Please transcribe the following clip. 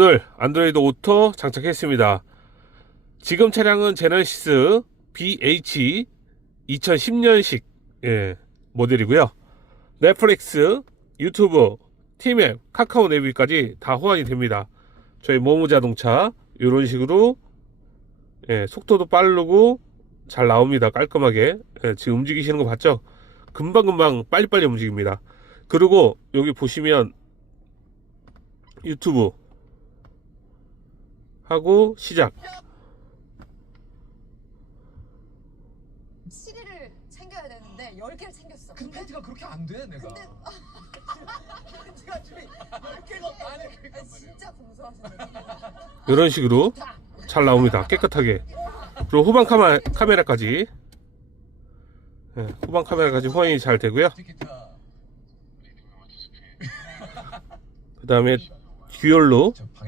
오늘 안드로이드 오토 장착했습니다. 지금 차량은 제네시스 BH 2010년식 예, 모델이고요. 넷플릭스, 유튜브, 티맵, 카카오 내비까지 다 호환이 됩니다. 저희 모모 자동차 이런 식으로 예, 속도도 빠르고 잘 나옵니다. 깔끔하게 예, 지금 움직이시는 거 봤죠? 금방금방 빨리빨리 움직입니다. 그리고 여기 보시면 유튜브 하고 시작 시리를 챙겨야 되는데 10개를 챙겼어. 근데 가 그렇게 안 돼, 내가. 근데 멘트가 지금 10개가 안 해. 아, 진짜 공손하시네. 이런 식으로 잘 나옵니다. 깨끗하게. 그리고 후방 카메라, 카메라까지 예, 후방 카메라까지 호환이 잘 되고요. 티키타. 그 다음에 듀얼로 저